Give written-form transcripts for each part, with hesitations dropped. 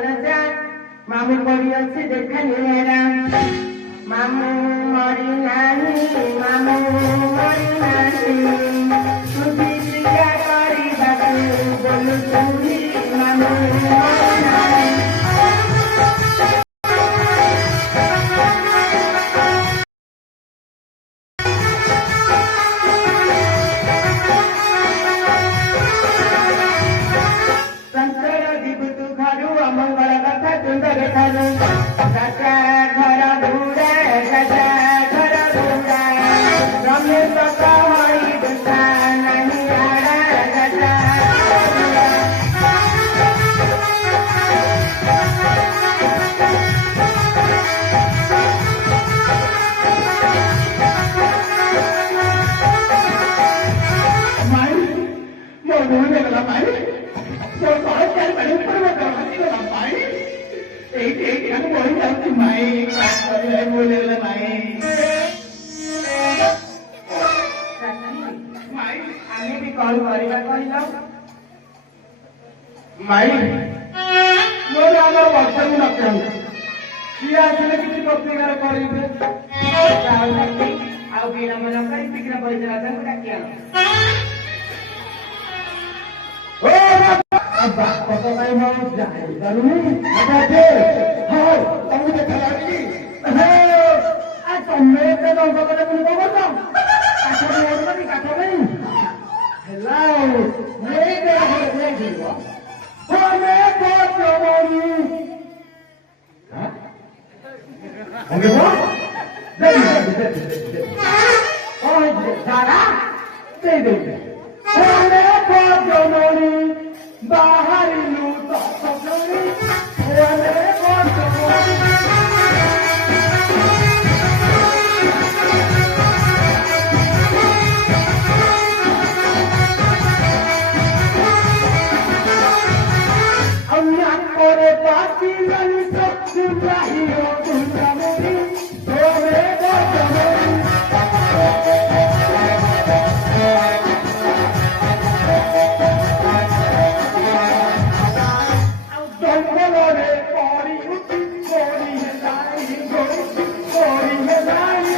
कौन जा मामू पड़ी अच्छी देखा निरा मामू मरी नहीं मामू मरी नहीं तू भी क्या करी बाबू बोलू तुझी मामू मरी नहीं माई मोर आलो वर्षा को नकल सी आसले किसी प्रतिकार करिबे आ बिना मन करी शीघ्र पैसा को डाकिया ओ अब पता नहीं हम जाए करूनी आता दे हो तुम देखा लागी हो आ तुमने ते दंग करे पुनी को करता काठ नहीं होती काठ नहीं हेलो नहीं दे नहीं दियो हमें बहुत जमानी हाँ होंगे वो दे और सारा दे हमें बहुत जमानी बाहर लू तो सपनी हमें बहुत जमानी और बाकी नहीं सब सुनाई हो दुनिया में तो मेरे जमाने अब जंगलों में पौड़ी उठी पौड़ी है लाई पौड़ी है लाई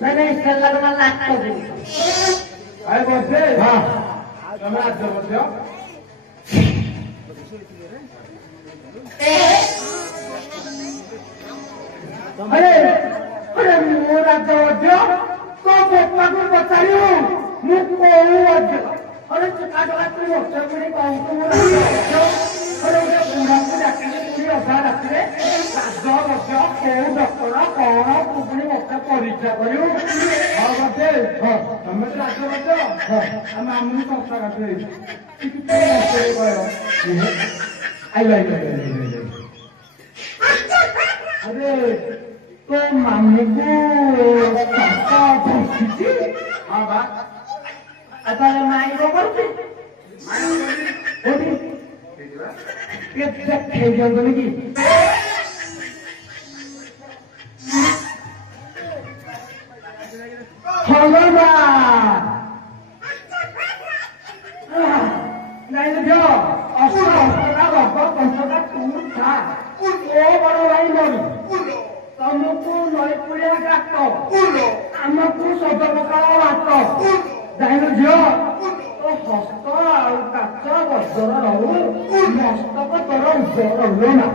नहीं नहीं इसका लगना लाख तो ଆରେ ବସେ ହଁ ତମେ ଆସ ବସ ଆରେ ଆରେ ମୁଁ ରାଜ ଅଧ୍ୟ ତୋ ବୋପାକୁ ପଚାରିବୁ ମୁଁ କୋଉ ଅଧ୍ୟ ଆରେ ଚିକା ଟକା ତୁ ବର୍ଷ ପୁଣି କହୁଛୁ ମୁଁ ରାଜ ଅଧ୍ୟ ଆରେ ଗୋଟେ ବୁଢ଼ାକୁ ଡାକିଲେ ପୁଣି ଅଧା ରାତିରେ ରାଜ ଅଧ୍ୟ କୋଉ ଡକ୍ଟର କଣ ତୁ ପୁଣି ମତେ ପରୀକ୍ଷା କରିବୁ ହଁ ବସେ ହଁ ତମେ ତ ରାଜ ଅଧ୍ୟ ହଁ ଆମେ ଆମକୁ ସଂସ୍ଥା କାଟୁ ଆଇଲ अरे तो मामू को संस्था पहुंची हाँ बा आता माई को करते ओडी ये देखे जंगल की हंगमा नहीं तो जो असुर का बाबा पंचका तू था ओ बड़ भाई मोरी तमको नई पुलिया काट आमको सब प्रकार भात जाइन झियो तो हस्त आउ काच बदर रहू मस्तक तोर उज्जवल रहू ना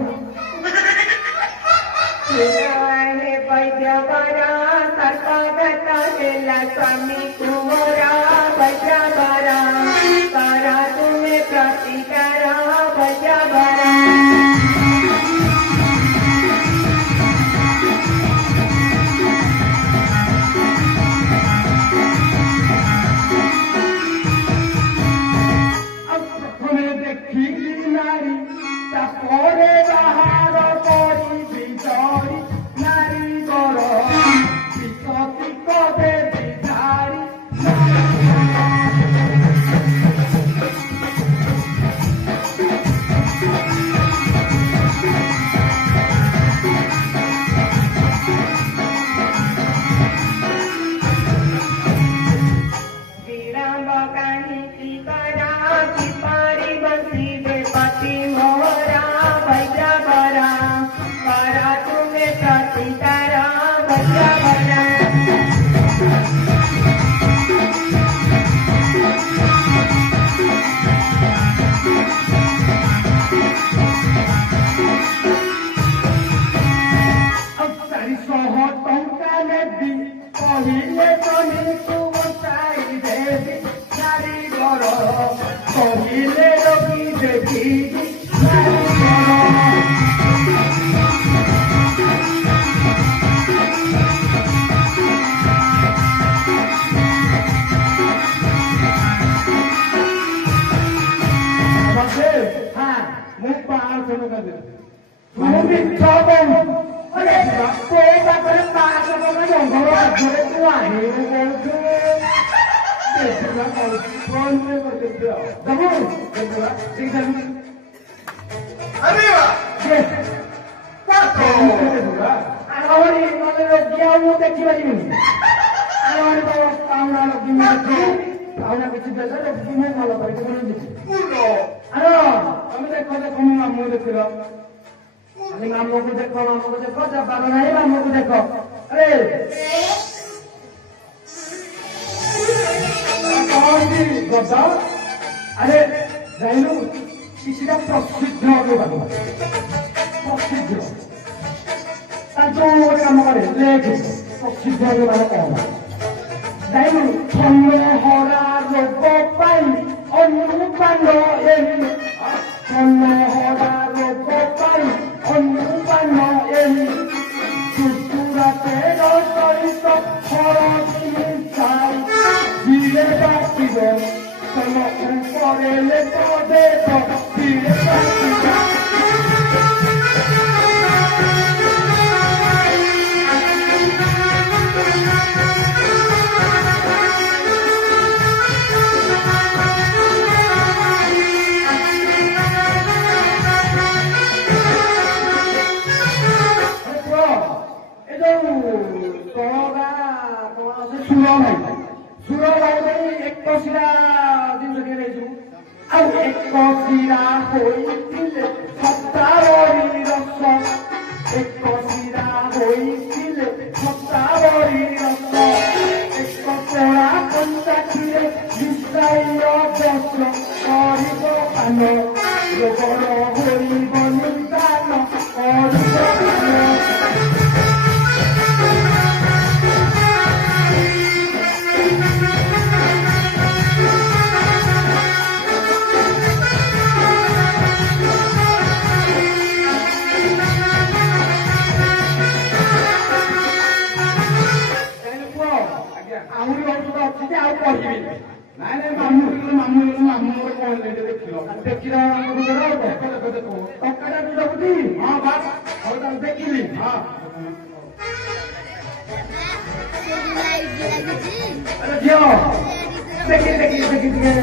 वैद्यवरा सर्पगत देला स्वामी कुमारा वैद्यवरा करा तुम्हें प्रतिकारा वैद्यवरा अरे जाइनु किसीटा प्रसिद्ध प्रसिद्ध गोटे काम करे लेख प्रसिद्ध मान कौन जाइनु छन्नहरा रोग पाई अनुपान छन्नहरा रोग पाई अनुपान सुतुराते सहित फल चाई धीरे बाटिब तम ऊपर लेख देख धीरे बाटिब କର ହୋଇବ ନିଦାନ ଅରୁପ ଆହୁରି ଔଷଧ ଅଛି ଯେ ଆଉ କହିବିନି। ନାଇଁ ନାଇଁ ମାମୁଁ କଣ ଦେଖିଲ ଦେଖିଲ ଟଙ୍କାଟା ତୁ ଦେଖୁଛି ହଁ ବାସ୍ ହଉ ତାକୁ ଦେଖିଲି ହଁ ଆରେ ଝିଅ ଦେଖି ଦେଖି ଦେଖି ଟିକେ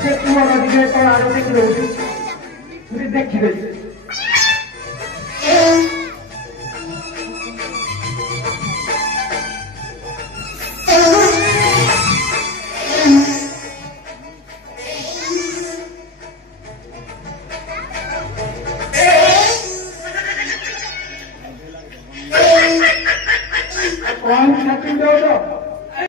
ସେ ପୁଅର ଟିକେ ତଳ ଆଡୁ ଦେଖି ଦଉଛି ଟିକେ ଦେଖିଦେବି କଣ ଛାତି ଦଉଛ